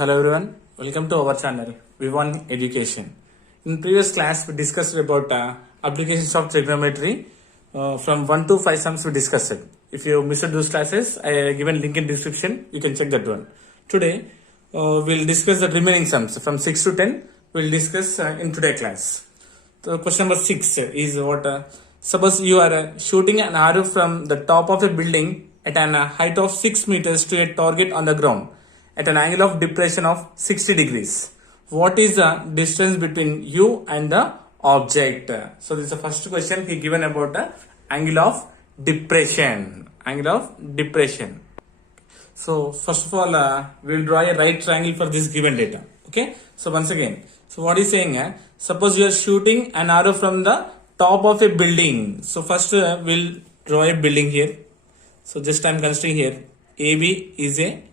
Hello everyone, welcome to our channel Vivan Education. In previous class we discussed about applications of trigonometry. From 1 to 5 sums we discussed it. If you missed those classes, I have given link in description, you can check that one. Today we'll discuss the remaining sums from 6 to 10. We'll discuss in today's class. So question number 6 is what? Suppose you are shooting an arrow from the top of a building at an height of 6 meters to a target on the ground at an angle of depression of 60 degrees. What is the distance between you and the object? So this is the first question he given about the angle of depression. Angle of depression. So first of all, we will draw a right triangle for this given data. Okay. So once again, so what is saying? Suppose you are shooting an arrow from the top of a building. So first we'll draw a building here. So just I am considering here AB is a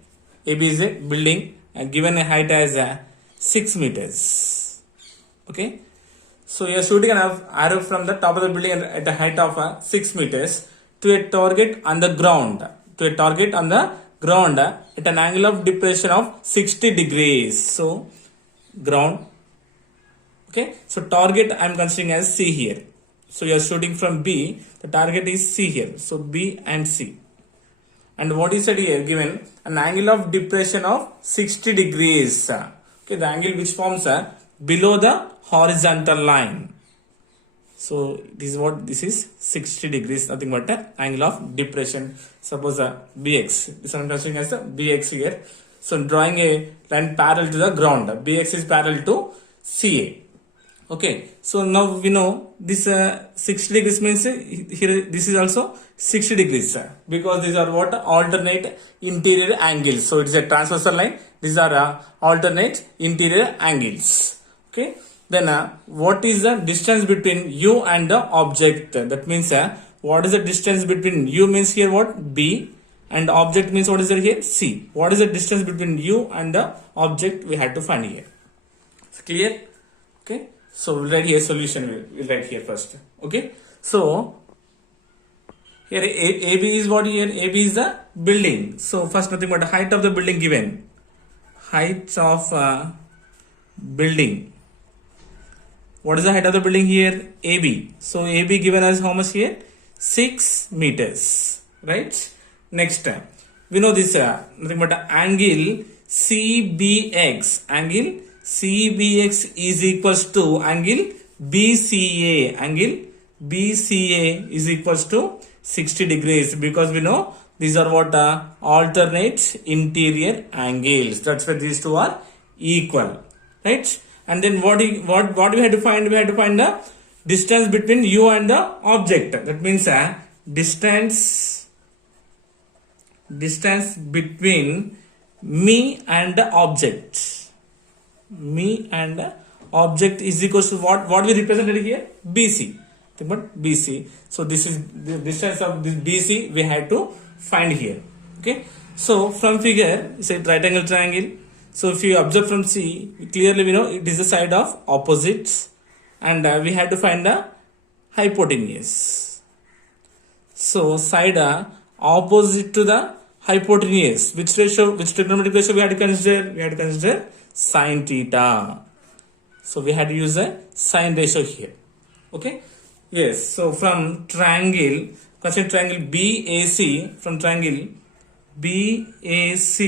building given a height as 6 meters. Okay. So you are shooting an arrow from the top of the building at a height of 6 meters to a target on the ground. At an angle of depression of 60 degrees. So ground. Okay. So target I am considering as C here. So you are shooting from B. The target is C here. So B and C. And what is said here given an angle of depression of 60 degrees. Okay, the angle which forms below the horizontal line. So this is what this is 60 degrees, nothing but angle of depression. Suppose BX. This I'm considering as the BX here. So drawing a line parallel to the ground. BX is parallel to CA. Okay, so now we know this 60 degrees means here this is also 60 degrees because these are what alternate interior angles. So it is a transversal line. These are alternate interior angles. Okay, then what is the distance between you and the object? That means what is the distance between you means here what B and object means what is there here C. What is the distance between you and the object we had to find here? It's clear? Okay. So we'll write here solution, we'll write here first. Okay. So here AB is what here? AB is the building. So first nothing but the height of the building given. Height of building. What is the height of the building here? AB. So AB given as how much here? 6 meters. Right? Next time. We know this nothing but the angle CBX. Angle CBX is equals to angle BCA. Angle BCA is equals to 60 degrees because we know these are what alternate interior angles. That's why these two are equal, right? And then what we had to find? We had to find the distance between you and the object. That means distance between me and the object. Me and object is equals to what we represented here? BC. But BC. So this is the distance of this BC we had to find here. Okay. So from figure, it's a right angle triangle. So if you observe from C, clearly we know it is the side of opposites, and we had to find the hypotenuse. So side opposite to the hypotenuse. Which trigonometric ratio we had to consider? We had to consider sin theta. So we had to use a sin ratio here. Okay. Yes. So from triangle, consider triangle BAC. From triangle BAC,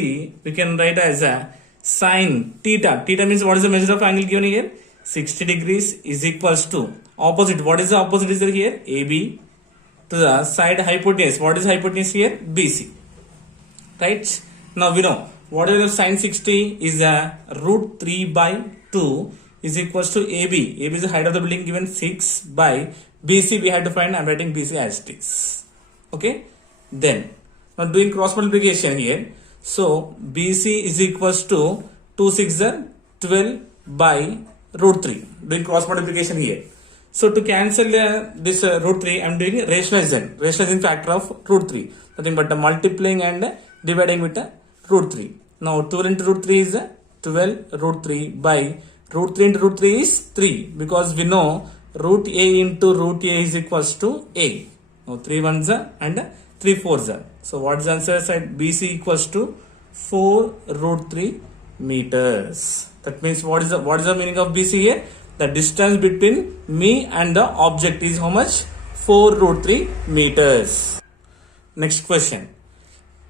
we can write as a sin theta. Theta means what is the measure of angle given here? 60 degrees is equals to opposite. What is the opposite is there here? AB to the side hypotenuse. What is hypotenuse here? BC. Right. Now we know what is the sin 60 is root 3 by 2 is equals to AB. AB is the height of the building given 6 by BC. We had to find. I am writing BC as it is. Okay. Then now doing cross multiplication here. So BC is equals to 2 6 12 by root 3. Doing cross multiplication here. So to cancel this root 3, I am doing rationalization factor of root 3. Nothing but multiplying and dividing with root 3. Now 12 into root 3 is 12 root 3 by root 3 into root 3 is 3 because we know root A into root A is equals to A. Now 3 ones and 3 fours. So what is the answer side? BC equals to 4 root 3 meters. That means what is the meaning of BC here? The distance between me and the object is how much? 4 root 3 meters. Next question.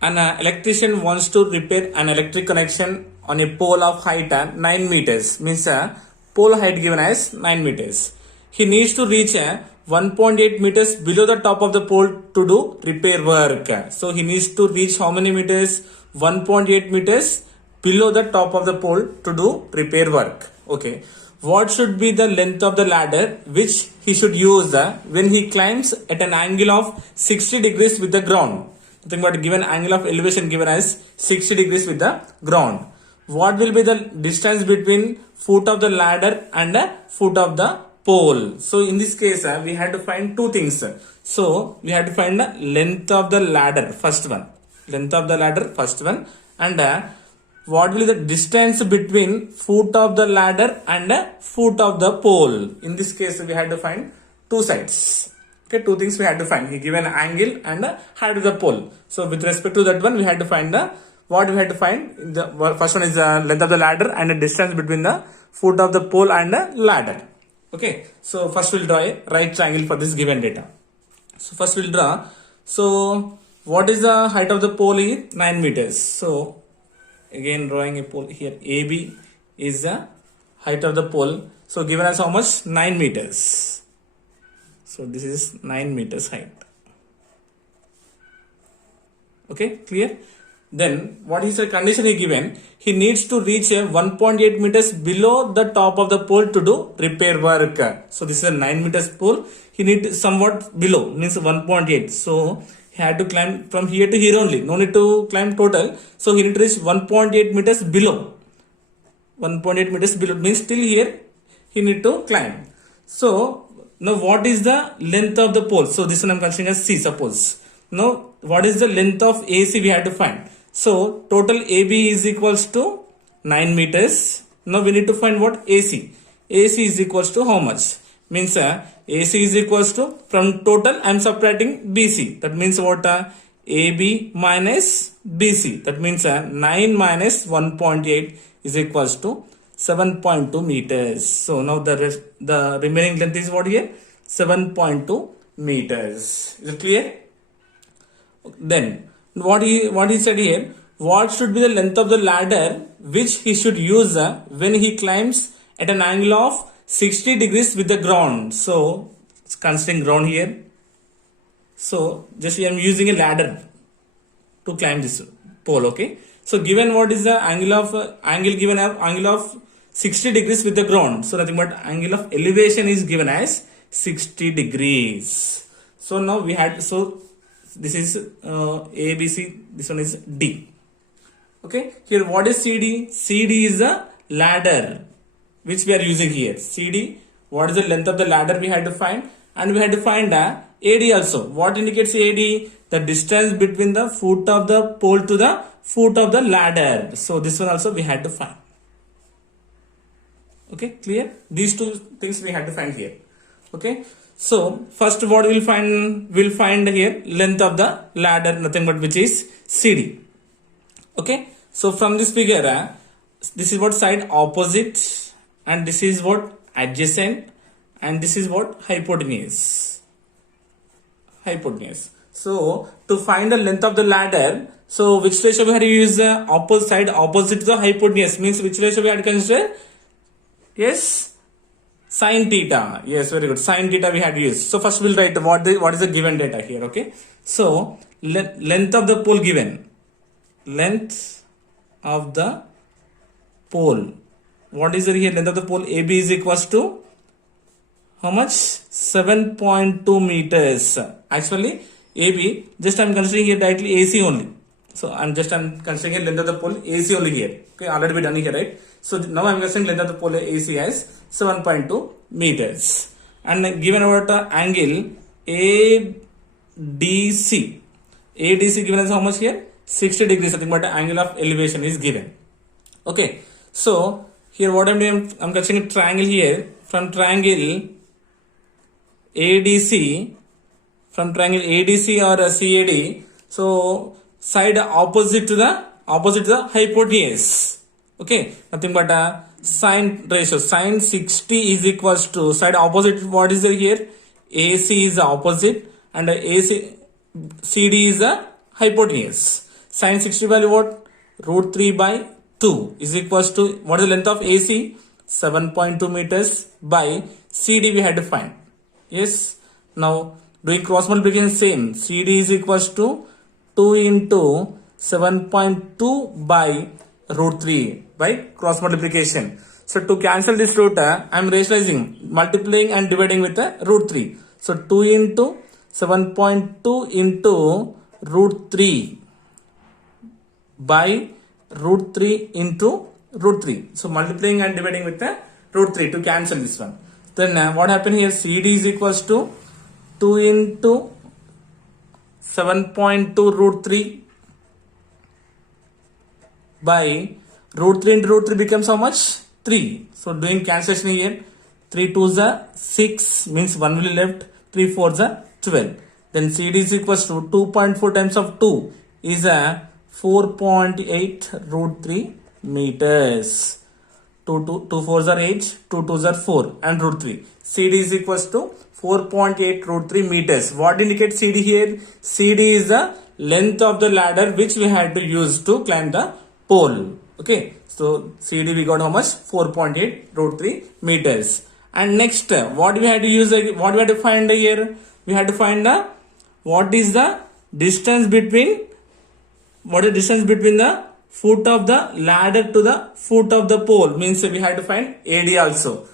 An electrician wants to repair an electric connection on a pole of height 9 meters. Means pole height given as 9 meters. He needs to reach 1.8 meters below the top of the pole to do repair work. So he needs to reach how many meters? 1.8 meters below the top of the pole to do repair work. Okay. What should be the length of the ladder which he should use when he climbs at an angle of 60 degrees with the ground? Nothing but given angle of elevation given as 60 degrees with the ground. What will be the distance between foot of the ladder and foot of the pole? So in this case we had to find two things. So we had to find the length of the ladder, first one. Length of the ladder, first one. And what will be the distance between foot of the ladder and foot of the pole? In this case we had to find two sides. Okay, two things we had to find. He given angle and height of the pole. So with respect to that one, we had to find what we had to find. The first one is the length of the ladder and the distance between the foot of the pole and the ladder. Okay, so first we'll draw a right triangle for this given data. So first we'll draw. So what is the height of the pole here? 9 meters. So again drawing a pole here. AB is the height of the pole. So given as how much? 9 meters. So this is 9 meters height. Okay, clear? Then what is the condition he given? He needs to reach 1.8 meters below the top of the pole to do repair work. So this is a 9 meters pole. He needs somewhat below, means 1.8. So he had to climb from here to here only. No need to climb total. So he need to reach 1.8 meters below. 1.8 meters below means still here he need to climb. So now what is the length of the pole? So this one I am considering as C, suppose. Now what is the length of AC we have to find? So total AB is equals to 9 meters. Now we need to find what? AC. AC is equals to how much? Means AC is equals to, from total I am subtracting BC. That means what? AB minus BC. That means 9 minus 1.8 is equals to 7.2 meters. So now the remaining length is what here? 7.2 meters. Is it clear? Then what he said here, what should be the length of the ladder which he should use when he climbs at an angle of 60 degrees with the ground? So it's considering ground here. So just I am using a ladder to climb this pole. Okay. So given what is the angle given angle of 60 degrees with the ground. So nothing but angle of elevation is given as 60 degrees. So now we had, so this is A, B, C, this one is D. Okay, here what is CD? CD is the ladder which we are using here. CD, what is the length of the ladder we had to find, and we had to find AD also. What indicates AD? The distance between the foot of the pole to the foot of the ladder. So this one also we had to find. Okay, clear? These two things we had to find here. Okay, so first what we'll find here length of the ladder, nothing but which is CD. Okay, so from this figure this is what side opposite, and this is what adjacent, and this is what hypotenuse. So to find the length of the ladder, so which ratio we had to use? The opposite side opposite to the hypotenuse, means which ratio we had to consider? Yes, sin theta. Yes, very good. Sin theta we had to use. So first we'll write what is the given data here. Okay, so length of the pole given. Length of the pole. What is here? Length of the pole AB is equals to how much? 7.2 meters. Actually AB, just I am considering here directly AC only. So I'm considering here length of the pole AC only here. Okay, already we done here, right? So now I'm considering length of the pole AC as 7.2 meters. And given about angle ADC. ADC given as how much here? 60 degrees. Something but angle of elevation is given. Okay. So here what I'm doing, I'm considering a triangle here. From triangle ADC, or CAD, so side opposite to the hypotenuse. Okay, nothing but a sine ratio. Sine 60 is equals to side opposite. What is there here? AC is the opposite and AC CD is the hypotenuse. Sine 60 value what? Root 3 by 2 is equals to what is the length of AC? 7.2 meters by CD we had to find. Yes. Now doing cross multiplication same. CD is equals to 2 into 7.2 by root 3 by cross multiplication. So to cancel this root, I am rationalizing, multiplying and dividing with root 3. So 2 into 7.2 into root 3 by root 3 into root 3. So multiplying and dividing with root 3 to cancel this one. Then what happened here? CD is equals to 2 into 7.2 root 3 by root 3 into root 3 becomes how much? 3. So doing cancellation here, 3 2s are 6 means 1 will be left, 3 4s are 12. Then CD is equals to 2.4 times of 2 is a 4.8 root 3 meters. 2 4s are 8, 2 2s are 4 and root 3. CD is equals to 4.8 root 3 meters. What indicates CD here? CD is the length of the ladder which we had to use to climb the pole. Okay, so CD we got how much? 4.8 root 3 meters. And next, what we had to use? What we had to find here? We had to find what is the distance between the foot of the ladder to the foot of the pole. Means we had to find AD also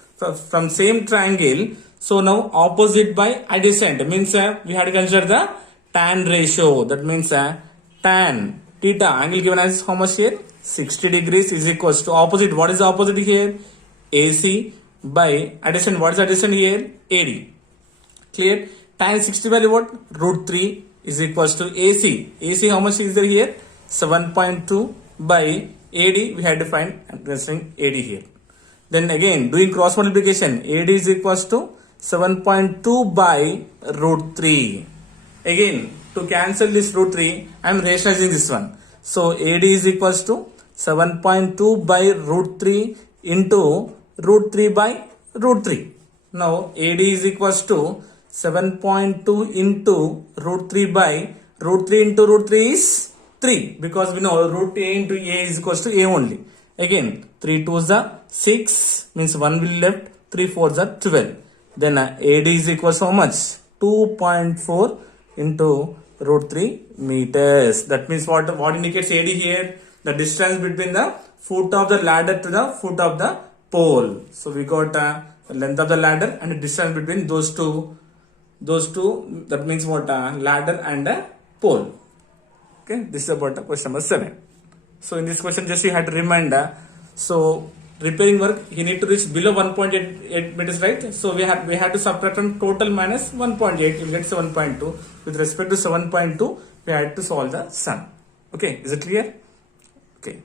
from same triangle. So now opposite by adjacent means we had to consider the tan ratio. That means tan theta angle given as how much here? 60 degrees is equals to opposite. What is the opposite here? AC by adjacent. What is adjacent here? AD. Clear? Tan 60 value what? Root 3 is equals to AC. AC how much is there here? 7.2 by AD. We had to find considering AD here. Then again doing cross multiplication. AD is equals to 7.2 by root 3. Again to cancel this root 3 I am rationalizing this one. So AD is equals to 7.2 by root 3 into root 3 by root 3. Now AD is equals to 7.2 into root 3 by root 3 into root 3 is 3 because we know root A into A is equals to A only. Again 3 2s are 6 means 1 will left, 3 4s are 12. Then AD is equals to how much? 2.4 into root 3 meters. That means what indicates AD here? The distance between the foot of the ladder to the foot of the pole. So we got the length of the ladder and the distance between those two. That means what? Ladder and pole. Okay, this is about question number 7. So in this question just you had to remind. So repairing work he need to reach below 1.8 meters, right? So we had to subtract from total minus 1.8. You get 7.2. With respect to 7.2 we had to solve the sum. Okay, is it clear? Okay.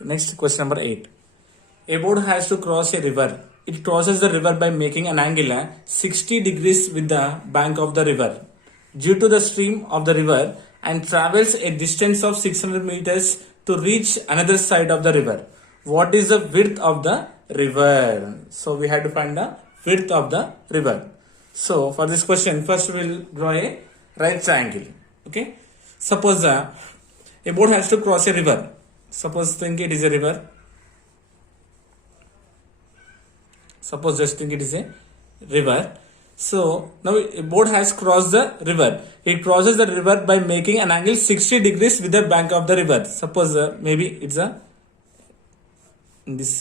Next question number 8. A boat has to cross a river. It crosses the river by making an angle 60 degrees with the bank of the river due to the stream of the river and travels a distance of 600 meters to reach another side of the river. What is the width of the river? So we had to find the width of the river. So for this question, first we will draw a right triangle. Okay. Suppose a boat has to cross a river. Suppose think it is a river. Suppose just think it is a river. So now a boat has crossed the river. It crosses the river by making an angle 60 degrees with the bank of the river. Suppose maybe it's in this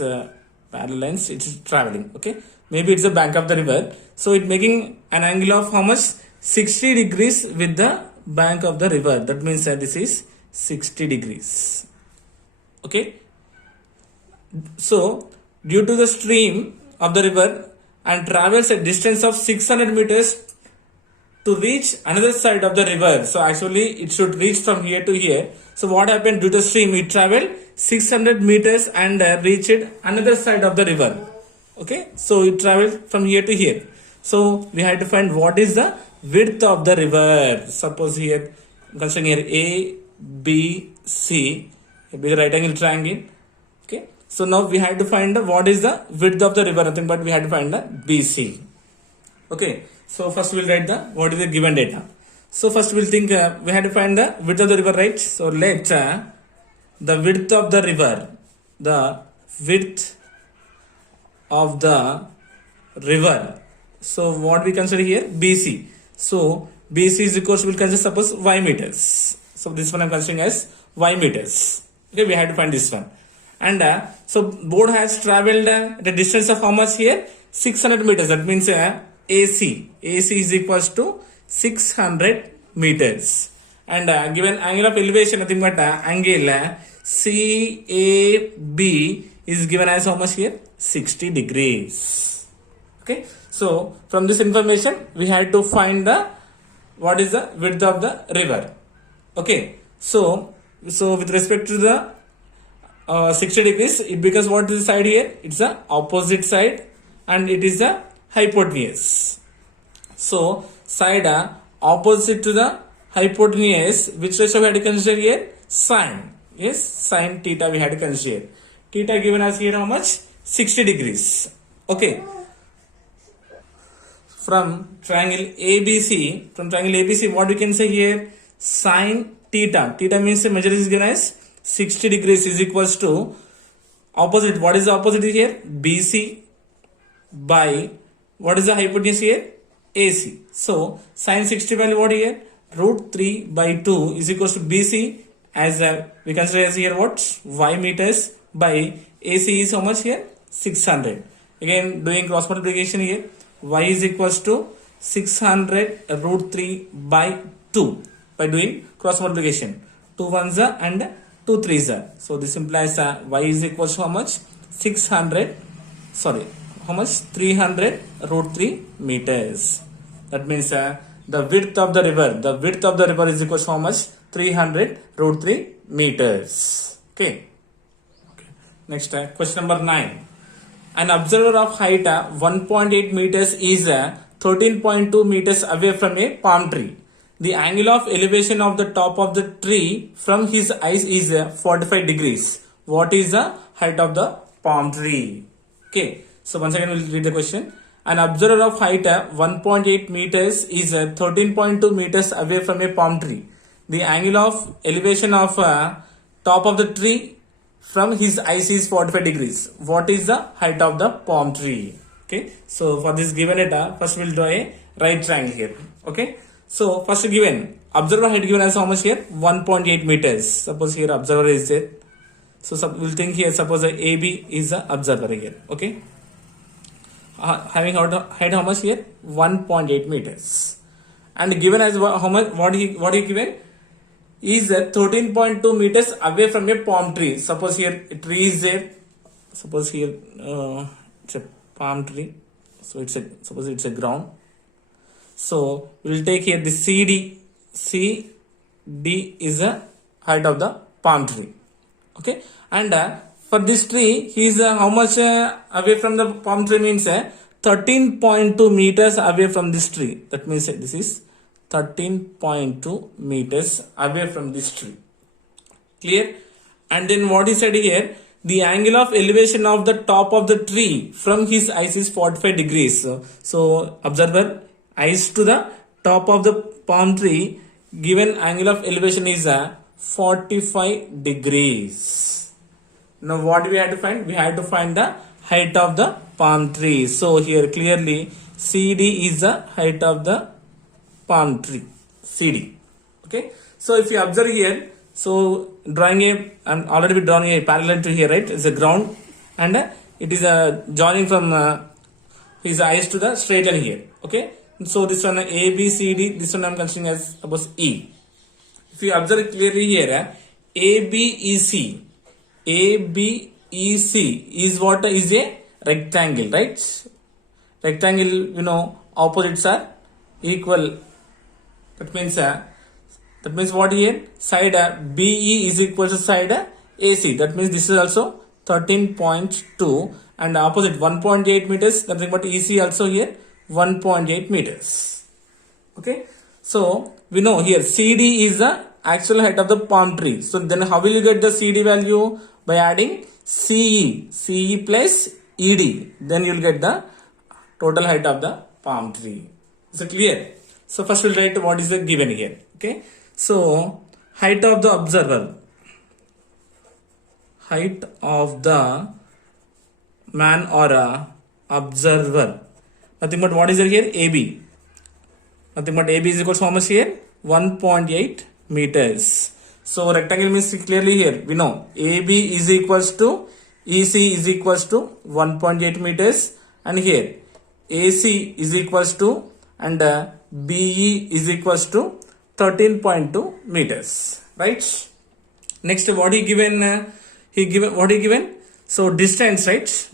parallel lines it's traveling. Okay, maybe it's the bank of the river. So it making an angle of how much? 60 degrees with the bank of the river. That means this is 60 degrees. Okay. So due to the stream of the river and travels a distance of 600 meters to reach another side of the river. So actually it should reach from here to here. So what happened due to stream? It traveled 600 meters and reached another side of the river. Okay. So it traveled from here to here. So we had to find what is the width of the river. Suppose here, considering here A, B, C, a big right angle triangle. So now we had to find what is the width of the river, nothing but we had to find the BC. Okay, so first we'll write the what is the given data. So first we'll think we had to find the width of the river, right? So let the width of the river, so what we consider here, BC. So BC is equals to, we'll consider suppose y meters. So this one I'm considering as y meters. Okay, we had to find this one. And so board has traveled the distance of how much here? 600 meters. That means AC is equals to 600 meters. And given angle of elevation, nothing but angle CAB is given as how much here? 60 degrees. Okay. So from this information, we had to find the what is the width of the river. Okay. So with respect to the 60 degrees, it becomes what is the side here? It's the opposite side and it is the hypotenuse. So side opposite to the hypotenuse, which ratio we had to consider here? Sine. Yes, sine theta we had to consider. Theta given us here how much? 60 degrees. Okay. From triangle ABC, what we can say here? Sine theta. Theta means the measure is given as 60 degrees is equals to opposite. What is the opposite here? BC by what is the hypotenuse here? AC. So sine 60 value what here? Root 3 by 2 is equals to BC as we consider as here what? Y meters by AC is how much here? 600. Again doing cross multiplication here. Y is equals to 600 root 3 by 2 by doing cross multiplication. 2 ones and 2 threes. So this implies y is equals to how much? 300 root 3 meters. That means the width of the river is equals to how much? 300 root 3 meters. Okay. Next question number 9. An observer of height 1.8 meters is 13.2 meters away from a palm tree. The angle of elevation of the top of the tree from his eyes is 45 degrees. What is the height of the palm tree? Okay. So once again we'll read the question. An observer of height 1.8 meters is 13.2 meters away from a palm tree. The angle of elevation of top of the tree from his eyes is 45 degrees. What is the height of the palm tree? Okay. So for this given data, first we'll draw a right triangle here. Okay. So first given observer height given as how much here? 1.8 meters. Suppose here observer is there. So we'll think here suppose AB is the observer here. Okay. Having height how much here? 1.8 meters. And given as how much? What he given? Is 13.2 meters away from a palm tree. Suppose here a tree is there. Suppose here it's a palm tree. So suppose it's a ground. So we'll take here the CD. CD is the height of the palm tree. Okay. And for this tree, he is how much away from the palm tree means 13.2 meters away from this tree. That means this is 13.2 meters away from this tree. Clear? And then what he said here, the angle of elevation of the top of the tree from his eyes is 45 degrees. So observer eyes to the top of the palm tree, given angle of elevation is 45 degrees. Now what we had to find? We had to find the height of the palm tree. So here clearly CD is the height of the palm tree. CD. Okay. So if you observe here, so I'm already drawing a parallel to here, right? It's a ground and it is joining from his eyes to the straight line here. Okay. So this one A, B, C, D, this one I'm considering as suppose E. If you observe clearly here, ABEC is what is a rectangle, right? Rectangle, opposites are equal. That means what here? Side BE is equal to side AC. That means this is also 13.2 and opposite 1.8 meters. Nothing but EC also here 1.8 meters. Okay. So we know here CD is the actual height of the palm tree. So then how will you get the CD value? by adding CE plus ED. Then you will get the total height of the palm tree. Is it clear? So first we'll write what is the given here. Okay. So height of the observer. Height of the man or observer. Nothing but what is there here? AB. Nothing but AB is equal to how much here? 1.8 meters. So rectangle means clearly here we know AB is equals to EC is equals to 1.8 meters, and here AC is equals to and BE is equals to 13.2 meters. Right. Next, what he given? What he given? So distance, right?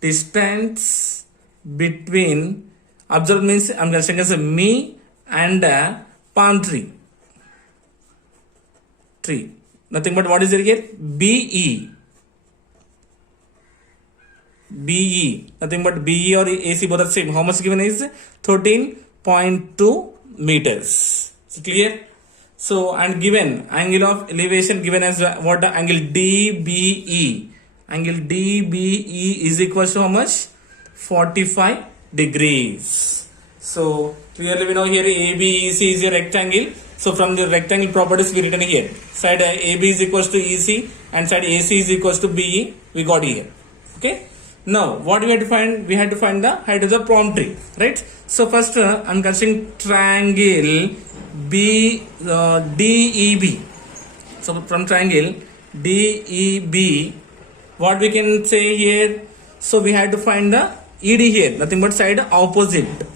Distance between observer means I'm considering as a me and palm tree. Nothing but what is there here? BE. Nothing but BE or AC both are same. How much given is 13.2 meters. Is it clear? So and given angle of elevation given as what? Angle DBE. Angle DBE is equal to how much? 45 degrees. So clearly we know here ABEC is a rectangle. So from the rectangle properties we written here. Side AB is equals to EC and side AC is equals to BE. We got here. Okay. Now what we had to find? We had to find the height of the palm tree. Right. So first I'm considering triangle DEB. So from triangle DEB, what we can say here? So we had to find the ED here. Nothing but side opposite.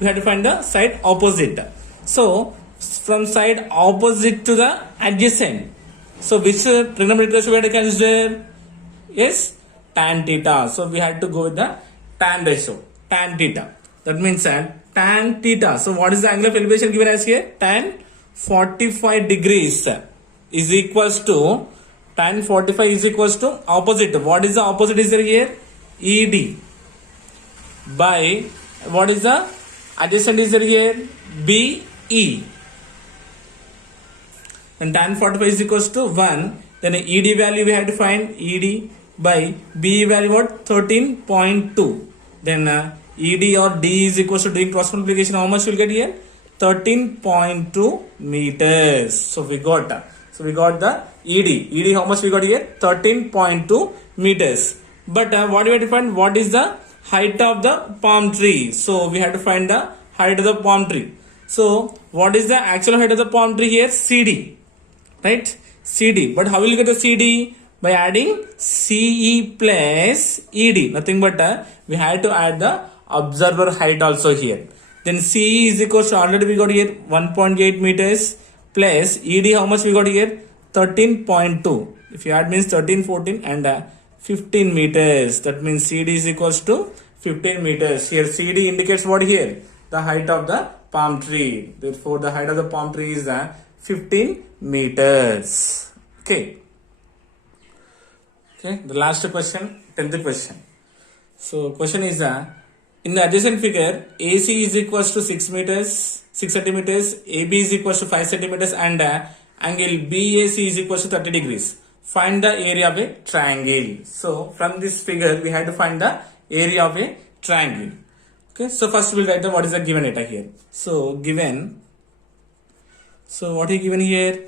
We had to find the side opposite. So from side opposite to the adjacent. So which trigonometric ratio we had to consider? Yes, tan theta. So we had to go with the tan ratio. Tan theta. That means that tan theta. So what is the angle of elevation given as here? Tan 45 degrees is equals to tan 45 is equals to opposite. What is the opposite is there here? ED by what is the adjacent is there here? BE. And tan 45 is equals to 1. Then ED value we have to find ED by BE value what? 13.2. Then ED or D is equals to doing cross multiplication. How much will get here? 13.2 meters. So we got the ED. ED how much we got here? 13.2 meters. But what do we have to find? What is the height of the palm tree? So we have to find the height of the palm tree. So what is the actual height of the palm tree here? CD. Right? CD. But how will you get the CD? By adding CE plus ED. Nothing but we had to add the observer height also here. Then CE is equal to already we got here 1.8 meters plus ED how much we got here? 13.2. If you add means 13, 14 and 15 meters. That means CD is equals to 15 meters. Here CD indicates what here? The height of the palm tree. Therefore the height of the palm tree is 15 meters. Okay. Okay. The last question, 10th question. So question is in the adjacent figure AC is equals to 6 centimeters, AB is equals to 5 centimeters and angle BAC is equals to 30 degrees. Find the area of a triangle. So from this figure we had to find the area of a triangle. Okay, so first we'll write the what is the given data here. So given, so what is given here?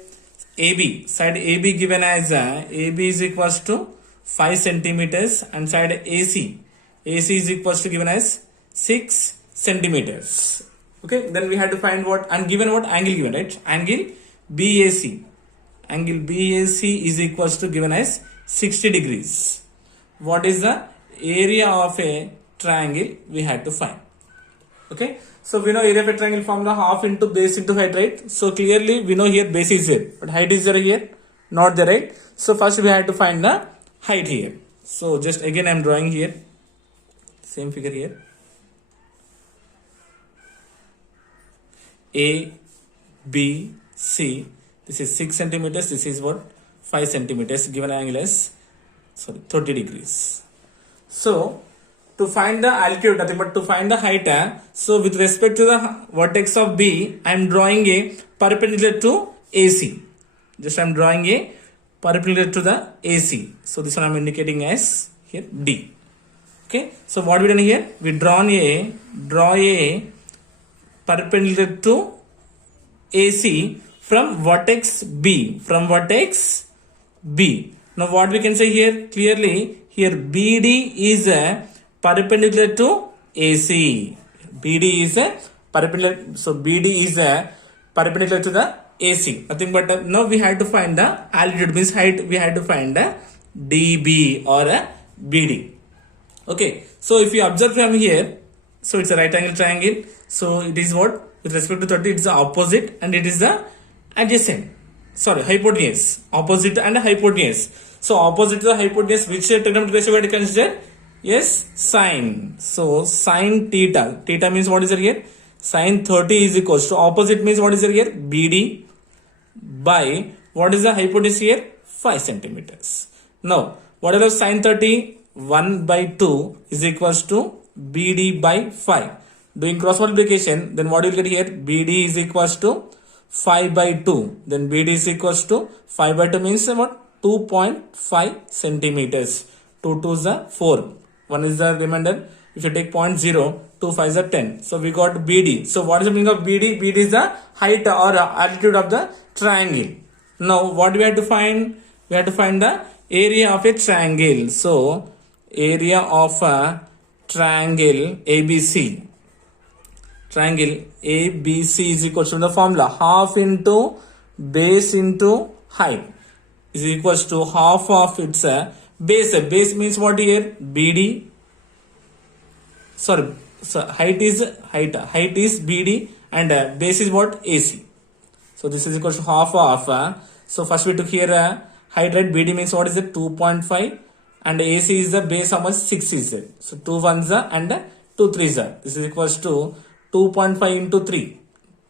AB, side AB given as AB is equals to 5 centimeters and side AC is equals to given as 6 centimeters. Okay, then we had to find what and given what angle given, right? Angle BAC. Angle BAC is equals to given as 60 degrees. What is the area of a triangle we had to find? Okay, so we know area of a triangle formula half into base into height, right? So clearly we know here base is there, but height is there here, not there, right? So first we had to find the height here. So just again I am drawing here, same figure here. A, B, C. This is 6 centimeters. This is what? 5 centimeters. Given angle is 30 degrees. So to find the altitude, nothing but to find the height. So with respect to the vertex of B, I am drawing a perpendicular to AC. Just I am drawing a perpendicular to the AC. So this one I'm indicating as here D. Okay, so what we done here? We draw a perpendicular to AC from vertex B. Now what we can say here clearly, here BD is a perpendicular to AC. BD is a perpendicular, so BD is a perpendicular to the AC. Nothing but now we had to find the altitude, means height. We had to find a DB or a BD. Okay, so if you observe from here, so it's a right angle triangle. So it is what, with respect to 30, it's the opposite and it is the adjacent. Sorry, hypotenuse. Opposite and hypotenuse. So opposite to the hypotenuse, which trigonometric ratio we have to consider? Yes, sine. So sine theta. Theta means what is it here? Sine 30 is equals to, opposite means what is it here? BD by, what is the hypotenuse here? 5 centimeters. Now, what is sine 30? 1 by 2 is equals to BD by 5. Doing cross multiplication, then what you will get here? BD is equals to 5 by 2. Then BD is equals to 5 by 2 means what? 2.5 centimeters. 2 2 is a 4. 1 is the remainder. If you take 0.0, 2 5 is a 10. So we got BD. So what is the meaning of BD? BD is the height or altitude of the triangle. Now what do we have to find? We have to find the area of a triangle. So area of a triangle ABC. Triangle ABC is equal to the formula half into base into height is equals to half of its base. Base means what here? BD. Sorry, so height is BD and base is what? AC. So this is equal to half of. So first we took here height, right? BD means what is it? 2.5 and AC is the base, how much? 6 is it. So 2 1s and 2 3s. This is equals to 2.5 into 3.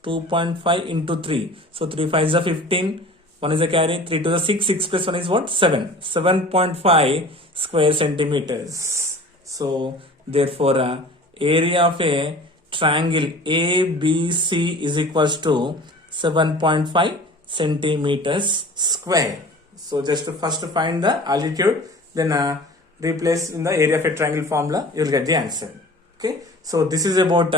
2.5 into 3. So 3 5 is 15. 1 is a carry. 3 to 6. 6 plus 1 is what? 7. 7.5 square centimeters. So therefore area of a triangle ABC is equals to 7.5 centimeters square. So just to first find the altitude, then replace in the area of a triangle formula, you will get the answer. Okay, so this is about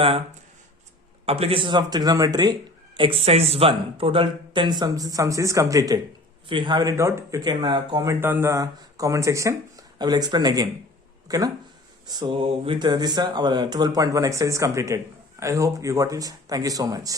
applications of trigonometry exercise 1. Total 10 sums is completed. If you have any doubt, you can comment on the comment section. I will explain again. Okay, na? So with this our 12.1 exercise is completed. I hope you got it. Thank you so much.